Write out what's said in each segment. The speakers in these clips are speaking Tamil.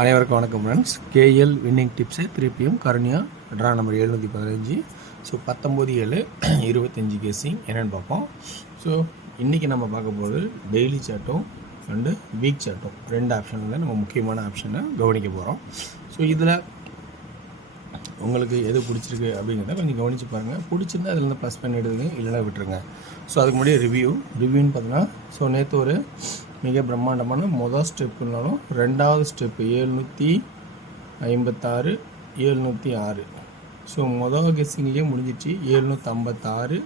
அனைவருக்கும் வணக்கம் friends. KL winning tips 3 PM Karunya draw number 715. So 19/7/25 guessing என்னென்னு பார்ப்போம். ஸோ இன்றைக்கி நம்ம பார்க்க போகிறது டெய்லி சார்ட்டும் அண்டு வீக் சார்ட்டும் 2 ஆப்ஷனில் நம்ம முக்கியமான ஆப்ஷனை கவனிக்க போகிறோம். ஸோ இதில் உங்களுக்கு எது பிடிச்சிருக்கு அப்படிங்கிறத கொஞ்சம் கவனித்து பாருங்கள். பிடிச்சிருந்தா அதில் ப்ளஸ் பண்ணி எடுத்துங்க, இல்லைனா விட்டுருங்க. ஸோ அதுக்கு முன்னாடி ரிவ்யூன்னு பார்த்தீங்கன்னா, ஸோ நேற்று ஒரு மிக பிரம்மாண்டமான மொதல் ஸ்டெப்புனாலும் ரெண்டாவது ஸ்டெப்பு 756 706. ஸோ மொதல் கெஸ்ஸிங்லேயே முடிஞ்சிச்சு 756.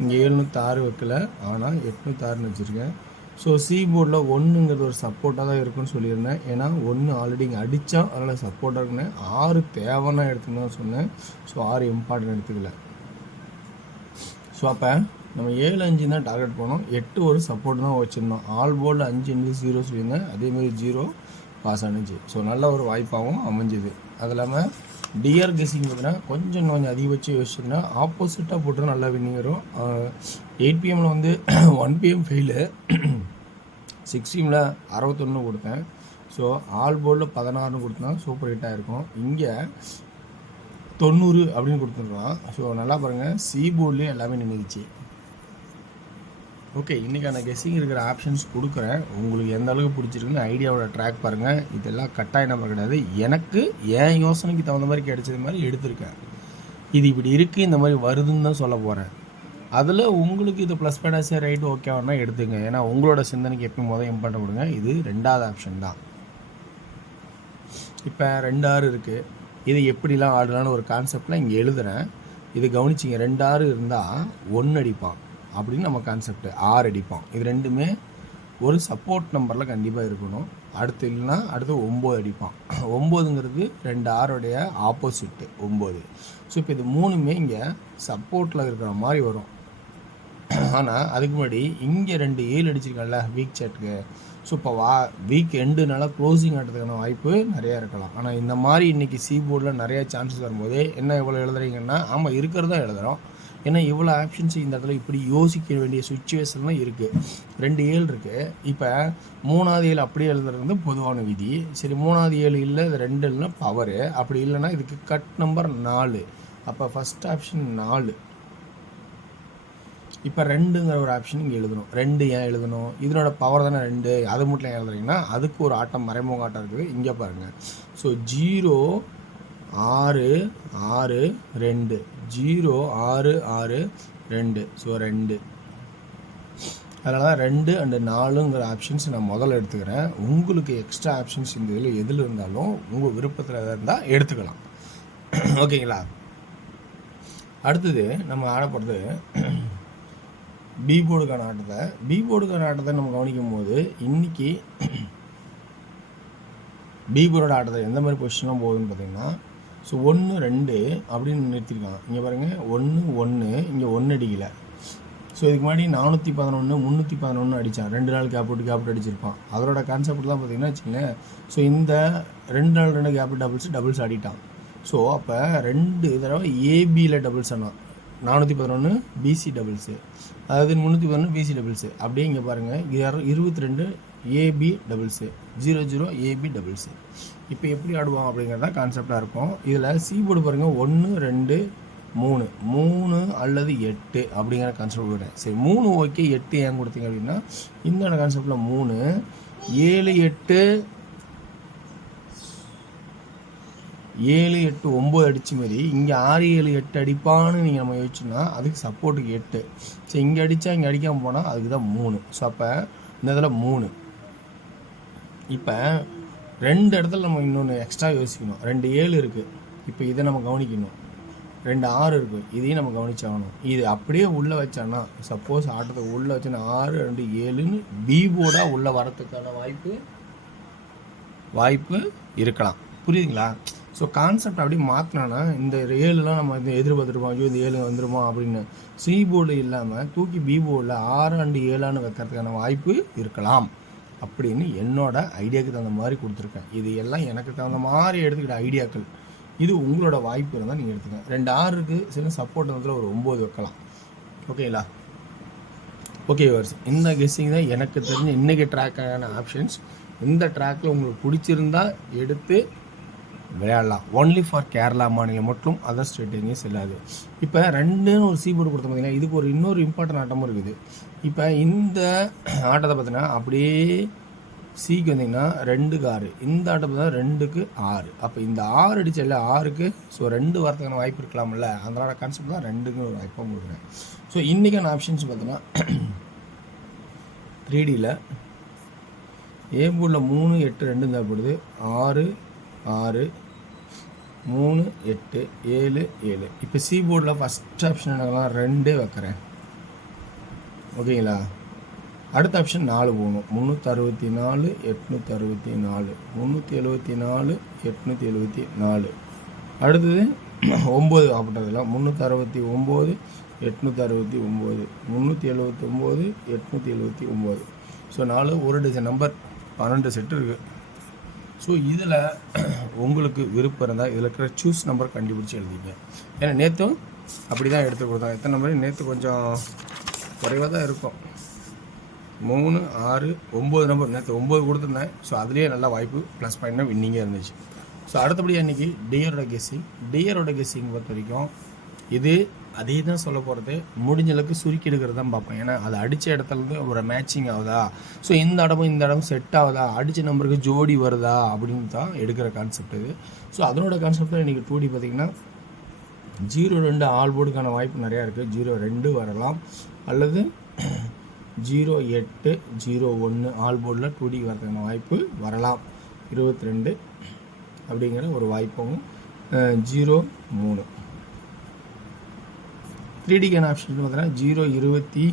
இங்கே 706 வைக்கல, ஆனால் 806ன்னு வச்சுருக்கேன். ஸோ சி போர்டில் 1ங்கிறது ஒரு சப்போர்ட்டாக தான் இருக்குன்னு சொல்லியிருந்தேன். ஏன்னா 1 ஆல்ரெடி இங்கே அடித்தா அதனால் சப்போர்ட்டாக இருக்குன்னு 6 தேவைன்னா எடுத்துன்னு தான் சொன்னேன். ஸோ 6 இம்பார்ட்டன்ட் எடுத்துக்கல. ஸோ அப்போ நம்ம 7 5 தான் டார்கெட் பண்ணோம். 8 ஒரு சப்போர்ட் தான் வச்சுருந்தோம். ஆல் போர்டில் 5 0 சொல்லியிருந்தேன். அதேமாதிரி 0 பாஸ் ஆனிச்சு. ஸோ நல்ல ஒரு வாய்ப்பாகவும் அமைஞ்சுது. அது இல்லாமல் டிஆர் கெஸிங் பார்த்தீங்கன்னா கொஞ்சம் அதிகபட்சம் யோசிச்சுன்னா ஆப்போசிட்டாக போட்டு நல்லா வின்னிங் வரும். 8 PMல் வந்து 1 PM ஃபெயிலு, 6 PMல் 61 கொடுத்தேன். ஸோ ஆல் போர்டில் 16 கொடுத்தா சூப்பர் ஹிட்டாக இருக்கும். இங்கே 90 அப்படின்னு கொடுத்துருக்கான். ஸோ நல்லா பாருங்கள், சி போர்ட்லேயே எல்லாமே நின்றுச்சு. ஓகே, இன்றைக்கான கெஸ்ஸிங் இருக்கிற ஆப்ஷன்ஸ் கொடுக்குறேன். உங்களுக்கு எந்த அளவுக்கு பிடிச்சிருக்குன்னு ஐடியாவோட ட்ராக் பாருங்கள். இதெல்லாம் கட்டாய நம்பர் கிடையாது. எனக்கு என் யோசனைக்கு தகுந்த மாதிரி கிடைச்சது மாதிரி எடுத்திருக்கேன். இது இப்படி இருக்குது, இந்த மாதிரி வருதுன்னு தான் சொல்ல போகிறேன். அதில் உங்களுக்கு இது ப்ளஸ் பேடாஸே ரைட் ஓகேவானா எடுத்துங்க. ஏன்னா உங்களோட சிந்தனைக்கு எப்பயும் இம்பார்ட்டன் கொடுங்க. இது 2வது ஆப்ஷன் தான். இப்போ 2 6 இருக்குது. இது எப்படிலாம் ஆடலான்னு ஒரு கான்செப்டில் இங்கே எழுதுகிறேன். இது கவனிச்சிங்க. 2 6 இருந்தால் 1 அடிப்பான் அப்படின்னு நம்ம கான்செப்ட். 6 அடிப்பான். இது ரெண்டுமே ஒரு சப்போர்ட் நம்பரில் கண்டிப்பாக இருக்கணும். அடுத்து இல்லைன்னா அடுத்து 9 அடிப்பான். 9ங்கிறது 2 6 ஆப்போசிட்டு 9. ஸோ இப்போ இது 3மே இங்கே சப்போர்ட்டில் இருக்கிற மாதிரி வரும். ஆனால் அதுக்கு முன்னாடி இங்கே 2 7 அடிச்சிருக்கல வீக் சாட்டுக்கு. ஸோ இப்போ வீக் எண்டுனால க்ளோசிங் ஆகிறதுக்கான வாய்ப்பு நிறையா இருக்கலாம். ஆனால் இந்த மாதிரி இன்றைக்கி சி போர்டில் நிறையா சான்சஸ் வரும்போது என்ன இவ்வளோ எழுதுறீங்கன்னா, ஆமாம் இருக்கிறதா எழுதுகிறோம். ஏன்னா இவ்வளோ ஆப்ஷன்ஸ் இந்த இடத்துல இப்படி யோசிக்க வேண்டிய சுச்சுவேஷன்லாம் இருக்குது. 2 7 இருக்குது. இப்போ 3வது 7 அப்படியே எழுதுறது வந்து பொதுவான விதி. சரி, 3வது 7 இல்லை, இது 2 இல்லைன்னா பவரு. அப்படி இல்லைன்னா இதுக்கு கட் நம்பர் 4. அப்போ ஃபஸ்ட் ஆப்ஷன் 4. இப்போ 2ங்கிற ஒரு ஆப்ஷன் இங்கே எழுதணும். 2 ஏன் எழுதணும்? இதனோட பவர் தானே 2. அது மட்டும் ஏன் எழுதுறீங்கன்னா அதுக்கு ஒரு ஆட்டம், மறைமுக ஆட்டம் இருக்குது. இங்கே பாருங்கள். ஸோ 0 6 6 2 0 6 6 2. ஸோ 2. அதனால தான் 2 அண்டு 4ங்கிற ஆப்ஷன்ஸ் நான் முதல்ல எடுத்துக்கிறேன். உங்களுக்கு எக்ஸ்ட்ரா ஆப்ஷன்ஸ் இந்த இதில் எதில் இருந்தாலும் உங்கள் விருப்பத்தில் எதாவது இருந்தால் எடுத்துக்கலாம். ஓகேங்களா? அடுத்தது நம்ம ஆடப்படுறது பி போர்டுக்கான ஆட்டத்தை நம்ம கவனிக்கும் போது இன்றைக்கி பி போர்டோட ஆட்டத்தை எந்த மாதிரி பொசிஷனாக போகுதுன்னு பார்த்தீங்கன்னா, ஸோ 1 2 அப்படின்னு நிறுத்திருக்கான். இங்கே பாருங்கள், 1 1 இங்கே 1 அடிக்கலை. ஸோ இதுக்கு முன்னாடி 411 311 அடித்தான். 2 நாள் கேப் விட்டு அடிச்சிருப்பான். அதோட கான்செப்ட் தான் பார்த்தீங்கன்னா வச்சுக்கோங்களேன். ஸோ இந்த 2 நாள் 2 கேப் டபுள்ஸ் ஆடிட்டான். ஸோ அப்போ 2 தடவை ஏபியில் டபுள்ஸ் ஆனால் 411 பிசி டபுள்ஸு, அதாவது 311 பிசி டபுள்ஸு. அப்படியே இங்கே பாருங்கள், 22 ஏபி டபுள்ஸு, 00 ஏபி டபுள்ஸு. இப்போ எப்படி ஆடுவோம் அப்படிங்கிறதா கான்செப்டாக இருக்கும். இதில் சி போர்டு பாருங்கள், 1 2 3 3 அல்லது 8 அப்படிங்கிற கான்செப்ட் விடுறேன். சரி, 3 ஓகே, 8 ஏன் கொடுத்தீங்க அப்படின்னா இந்த கான்செப்டில் 3 7 8 7 8 9 அடிச்சு மாரி இங்கே 6 7 8 அடிப்பான்னு நீங்கள் நம்ம யோசிச்சோன்னா அதுக்கு சப்போர்ட்டுக்கு 8. ஸோ இங்கே அடித்தா இங்கே அடிக்காமல் போனால் அதுக்கு தான் 3. ஸோ அப்போ இந்த இதில் 3. இப்போ 2 இடத்துல நம்ம இன்னொன்று எக்ஸ்ட்ரா யோசிக்கணும். 2 7 இருக்குது. இப்போ இதை நம்ம கவனிக்கணும். 2 6 இருக்குது. இதையும் நம்ம கவனிச்சாகணும். இது அப்படியே உள்ளே வச்சான்னா, சப்போஸ் ஆட்டத்தை உள்ளே வச்சோன்னா 6 2 7ன்னு பி போர்டாக உள்ளே வரத்துக்கான வாய்ப்பு இருக்கலாம். புரியுதுங்களா? ஸோ கான்செப்ட் அப்படி மாற்றினான்னா இந்த 7லாம் நம்ம எதிர்பார்த்துருப்போம், ஐயோ இந்த 7 வந்துருமா அப்படின்னு. சி போர்டு இல்லாமல் தூக்கி பி போர்டில் 6 அண்டு 7 வைக்கிறதுக்கான வாய்ப்பு இருக்கலாம் அப்படின்னு என்னோட ஐடியாவுக்கு தகுந்த மாதிரி கொடுத்துருக்கேன். இது எல்லாம் எனக்கு தகுந்த மாதிரி எடுத்துக்கிட்ட ஐடியாக்கள். இது உங்களோட வாய்ப்பு இருந்தால் நீங்கள் எடுத்துக்கங்க. 2 6 இருக்குது. சில சப்போர்ட் வந்து ஒரு 9 வைக்கலாம். ஓகேங்களா? ஓகே வர்ஸ், இந்த கெஸ்ஸிங் தான் எனக்கு தெரிஞ்ச இன்றைக்கி ட்ராக்கான ஆப்ஷன்ஸ். இந்த ட்ராக்கில் உங்களுக்கு பிடிச்சிருந்தா எடுத்து விளையாடலாம். ஒன்லி ஃபார் கேரளா மாநிலம் மற்றும் அதர் ஸ்டேட் எங்கேயும் செல்லாது. இப்போ 2ன்னு ஒரு சீபோர்டு கொடுத்த பார்த்தீங்கன்னா இதுக்கு ஒரு இன்னொரு இம்பார்ட்டன்ட் ஆட்டமும் இருக்குது. இப்போ இந்த ஆட்டத்தை பார்த்தீங்கன்னா அப்படியே சிக்கு வந்தீங்கன்னா 2க்கு 6, இந்த ஆட்டத்தை தான் 2க்கு 6. அப்போ இந்த 6 அடிச்சல 6க்கு ஸோ 2 வரதுக்கான வாய்ப்பு இருக்கலாம்ல, அதனோட கான்செப்ட் தான் 2க்கு ஒரு வாய்ப்பாக கொடுக்குறேன். ஸோ இன்றைக்கான ஆப்ஷன்ஸ் பார்த்தீங்கன்னா 3Dயில் ஏ போர்டில் 3 8 2 தேவைப்படுது. 6 6 3 8 7 7. இப்போ சி போர்டில் ஃபஸ்ட் ஆப்ஷன் என்னன்னா 2 வைக்கிறேன். ஓகேங்களா? அடுத்த ஆப்ஷன் 4 போகணும். 364 864 374 874. அடுத்தது 9 ஆப்பட்டதில் 369 869 379 879. ஸோ 4 ஒரு டஜன் நம்பர் 12 செட்டு இருக்குது. ஸோ இதில் உங்களுக்கு விருப்பம் இருந்தால் இதில் இருக்கிற சூஸ் நம்பர் கண்டுபிடிச்சி எழுதிங்க. ஏன்னா நேற்றும் அப்படி தான் எடுத்து கொடுத்தாங்க. எத்தனை நம்பர் நேற்று கொஞ்சம் குறைவாக தான் இருக்கும். 3 6 9 நம்பர் நேற்று 9 கொடுத்துருந்தேன். ஸோ அதுலேயே நல்லா வாய்ப்பு ப்ளஸ் பாயிண்ட்னா வின்னிங்கே இருந்துச்சு. ஸோ அடுத்தபடி அன்றைக்கி டியரோட கெஸ்ஸிங் பொறுத்த வரைக்கும் இது அதே தான் சொல்ல போகிறது. முடிஞ்ச அளவுக்கு சுருக்கி எடுக்கிறது தான் பார்ப்பேன். ஏன்னா அது அடித்த இடத்துலேருந்து ஒரு மேட்சிங் ஆகுதா, ஸோ இந்த இடமும் செட் ஆகுதா, அடித்த நம்பருக்கு ஜோடி வருதா அப்படின்னு தான் எடுக்கிற கான்செப்ட் இது. ஸோ அதனோட கான்செப்டில் இன்றைக்கி 2D பார்த்திங்கன்னா 0-2 ஆல் போர்டுக்கான வாய்ப்பு நிறையா இருக்குது. 0-2 வரலாம், அல்லது 0-8 0-1 ஆல் போர்டில் 2D வரதுக்கான வாய்ப்பு வரலாம். 22 அப்படிங்கிற ஒரு வாய்ப்பும் 0-3. 3Dக்கான ஆப்ஷன் பார்த்தீங்கன்னா 0-22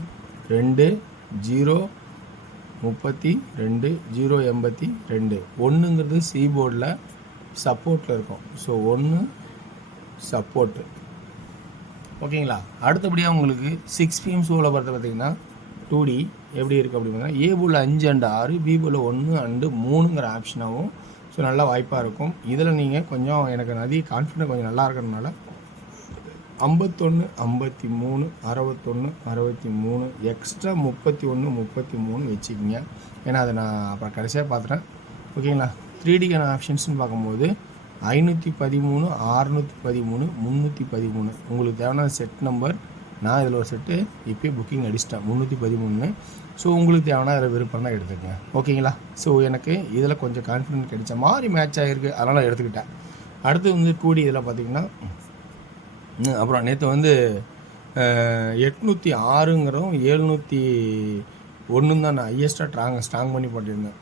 0-32 0-82. 1ங்கிறது சி போர்டில் சப்போர்ட்டில் இருக்கும். So 1 support. ஓகேங்களா? அடுத்தபடியாக உங்களுக்கு 6 PM ஷோவில் பார்த்து பார்த்தீங்கன்னா 2D எப்படி இருக்குது அப்படின்னா ஏ போர்டில் 5 and 6 பி போர்டில் 1 and 3ங்கிற ஆப்ஷனாகவும் ஸோ நல்ல வாய்ப்பாக இருக்கும். இதில் நீங்கள் கொஞ்சம் எனக்கு நிறைய கான்ஃபிடென்ட் கொஞ்சம் நல்லா இருக்கிறதுனால 51 53 61 63 எக்ஸ்ட்ரா 31 33 வச்சுக்கிங்க. ஏன்னா அதை நான் அப்புறம் கடைசியாக பார்த்துட்டேன். ஓகேங்களா? 3Dக்கான ஆப்ஷன்ஸ்னு பார்க்கும்போது 513 613 313. உங்களுக்கு தேவையான செட் நம்பர் நான் இதில் ஒரு செட்டு இப்போயே புக்கிங் அடிச்சிட்டேன் 313. ஸோ உங்களுக்கு தேவையான அதில் விருப்பம் தான் எடுத்துக்கங்க. ஓகேங்களா? ஸோ எனக்கு இதில் கொஞ்சம் கான்ஃபிடென்ட் கிடைச்ச மாதிரி மேட்ச் ஆகிருக்கு, அதனால் எடுத்துக்கிட்டேன். அடுத்து வந்து 2D இதில் பார்த்திங்கன்னா அப்புறம் நேற்று வந்து 806ங்கிறதும் 701 தான் நான் ஹையஸ்ட்டாக ஸ்ட்ராங் பண்ணி போட்டிருந்தேன்.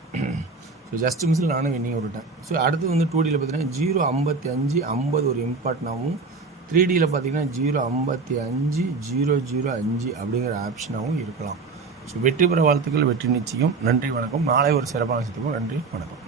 ஸோ ஜஸ்ட் மிஸ்ஸில் நானும் வின்னிங் விட்டுட்டேன். ஸோ அடுத்து வந்து 2Dயில் பார்த்தீங்கன்னா 0-55 50 ஒரு இம்பார்ட்டனாகவும், 3Dயில் பார்த்தீங்கன்னா 0-55 005 அப்படிங்கிற ஆப்ஷனாகவும் இருக்கலாம். ஸோ வெற்றி பெற வாழ்த்துக்கள், வெற்றி நிச்சயம். நன்றி வணக்கம். நாளை ஒரு சிறப்பான சந்திப்போம். நன்றி வணக்கம்.